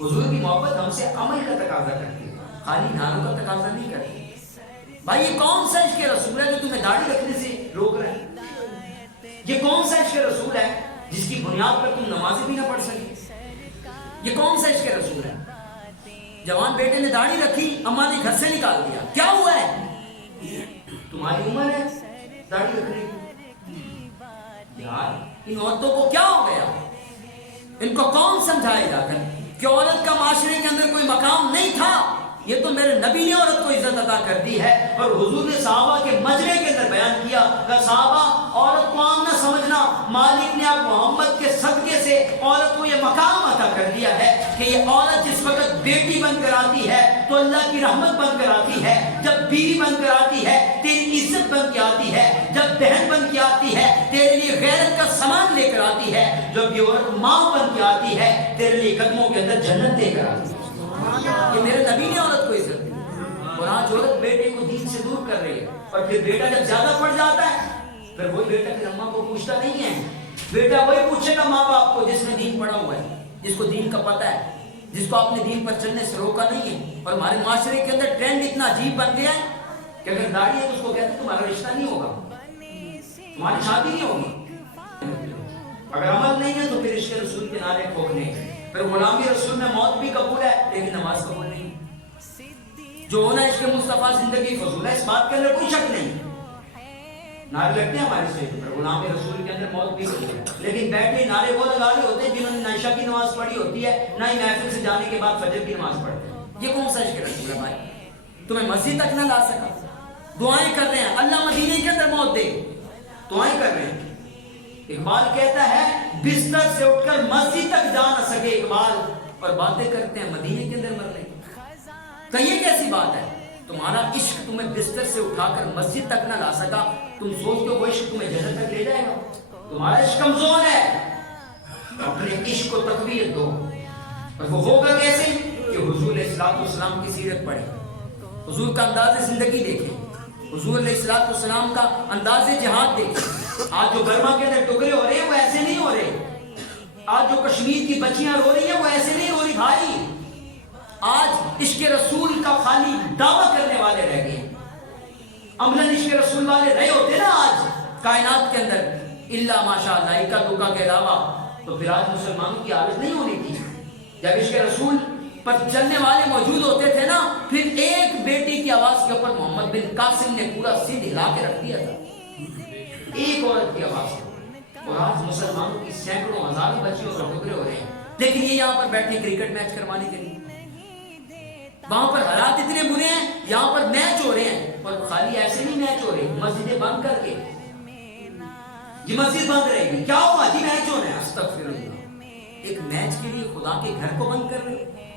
حضور کی محبت ہم سے عمل کا تقاضا کرتی ہے، خالی نعروں کا تقاضا نہیں کرتی۔ بھائی یہ کون سا عشق رسول ہے جو تمہیں داڑھی رکھنے سے روک رہا ہے؟ یہ کون سا عشق رسول ہے جس کی بنیاد پر تم نمازیں بھی نہ پڑھ سکے؟ یہ کون سا عشق رسول ہے؟ جوان بیٹے نے داڑھی رکھی، اماں نے گھر سے نکال دیا، کیا ہوا ہے؟ تمہاری عمر ہے داڑھی رکھنے کی؟ یار ان عورتوں کو کیا ہو گیا؟ ان کو کون سمجھائے جا کر کہ عورت کا معاشرے کے اندر کوئی مقام نہیں تھا؟ یہ تو میرے نبی نے عورت کو عزت عطا کر دی ہے، اور حضور نے صحابہ کے مجرے کے اندر بیان کیا کہ صحابہ عورت کو عام نہ سمجھنا، مالک نے آپ محمد کے صدقے سے عورت کو یہ مقام عطا کر دیا ہے کہ یہ عورت جس وقت بیٹی بن کر آتی ہے تو اللہ کی رحمت بن کر آتی ہے، جب بیوی بن کر آتی ہے تیری عزت بن کے آتی ہے، جب بہن بن کے آتی ہے تیرے لیے غیرت کا سامان لے کر آتی ہے، جب یہ عورت ماں بن کے آتی ہے تیرے لیے قدموں کے اندر جنت لے کر آتی ہے۔ یہ میرے نبی نے عورت کو عزت دی، اور آج عورت بیٹے کو دین سے دور کر رہی ہے، اور پھر بیٹا جب زیادہ پڑ جاتا ہے پھر وہی بیٹا پھر اماں کو پوچھتا نہیں ہے، بیٹا وہی پوچھے گا ماں باپ کو جس نے دین پڑھا ہوا ہے، جس کو دین کا پتہ ہے، جس کو آپ نے دین پر چلنے سے روکا نہیں ہے۔ اور ہمارے معاشرے کے اندر ٹرینڈ اتنا عجیب بن گیا ہے کہ اگر داڑھی ہے تو اس کو کہتے ہیں تمہارا رشتہ نہیں ہوگا، تمہاری شادی نہیں ہوگی، اگر عمل نہیں ہے تو پھر عشق رسول کے نعرے ٹھوکنے، پھر غلامی رسول میں موت بھی قبول ہے لیکن نماز قبول نہیں۔ جو ہونا عشق مصطفیٰ زندگی فضول ہے، اس بات کے اندر کوئی شک نہیں۔ نعرے لگتے ہیں ہمارے اسٹیج پر غلامی رسول کے اندر موت بھی قبول ہے، لیکن بیٹھے نعرے وہ لگا رہے ہوتے ہیں جنہوں نے نہ عشاء کی نماز پڑھی ہوتی ہے نہ ہی محفل سے جانے کے بعد فجر کی نماز پڑھتے ہیں۔ یہ کون سا عشق رسول ہے بھائی؟ تمہیں مسجد تک نہ لا سکا، دعائیں کر رہے ہیں اللہ مدینے کے اندر موت دے، دعائیں کر رہے ہیں۔ اقبال کہتا ہے بستر سے اٹھ کر مسجد تک جا نہ سکے اقبال، اور باتیں کرتے ہیں مدینے کے اندر مرنے کی۔ تو یہ کیسی بات ہے؟ تمہارا عشق تمہیں بستر سے اٹھا کر مسجد تک نہ لا سکا، تم سوچتے ہو وہ عشق تمہیں جنت تک لے جائے گا؟ تمہارا عشق کمزور ہے، اپنے عشق کو تقویت دو، اور وہ ہوگا کیسے کہ حضور علیہ الصلوۃ والسلام کی سیرت پڑھیں، حضور کا انداز زندگی دیکھیں، حضور علیہ الصلوۃ والسلام کا انداز جہاد دیکھیں۔ آج جو برما کے اندر ٹکڑے ہو رہے ہیں وہ ایسے نہیں ہو رہے، آج جو کشمیر کی بچیاں رو رہی ہیں وہ ایسے نہیں رو رہی بھائی، آج عشق رسول کا خالی دعویٰ کرنے والے رہ گئے۔ عملاً عشق رسول والے رہے ہوتے نا آج کائنات کے اندر الا ماشاء اللہ اکا دکا کے علاوہ، تو پھر آج مسلمانوں کی حالت نہیں ہونی تھی۔ جب عشق رسول پر چلنے والے موجود ہوتے تھے نا، پھر ایک بیٹی کی آواز کے اوپر محمد بن قاسم نے پورا سندھ ہلا کے رکھ دیا تھا، ایک عورت کی آواز سے۔ اور آج مسلمانوں کی سینکڑوں ہزاروں بچیوں پر ٹکڑے ہو رہے ہیں، لیکن یہ یہاں پر بیٹھے کرکٹ میچ کروانے کے لیے، وہاں پر حالات اتنے برے ہیں، یہاں پر میچ ہو رہے ہیں، اور خالی ایسے نہیں میچ ہو رہے، مسجدیں بند کر کے، یہ مسجد بند رہے گی، کیا ہوا جی میچ ہو رہے ہیں، استغفر اللہ، ایک میچ کے لیے خدا کے گھر کو بند کر رہے ہیں۔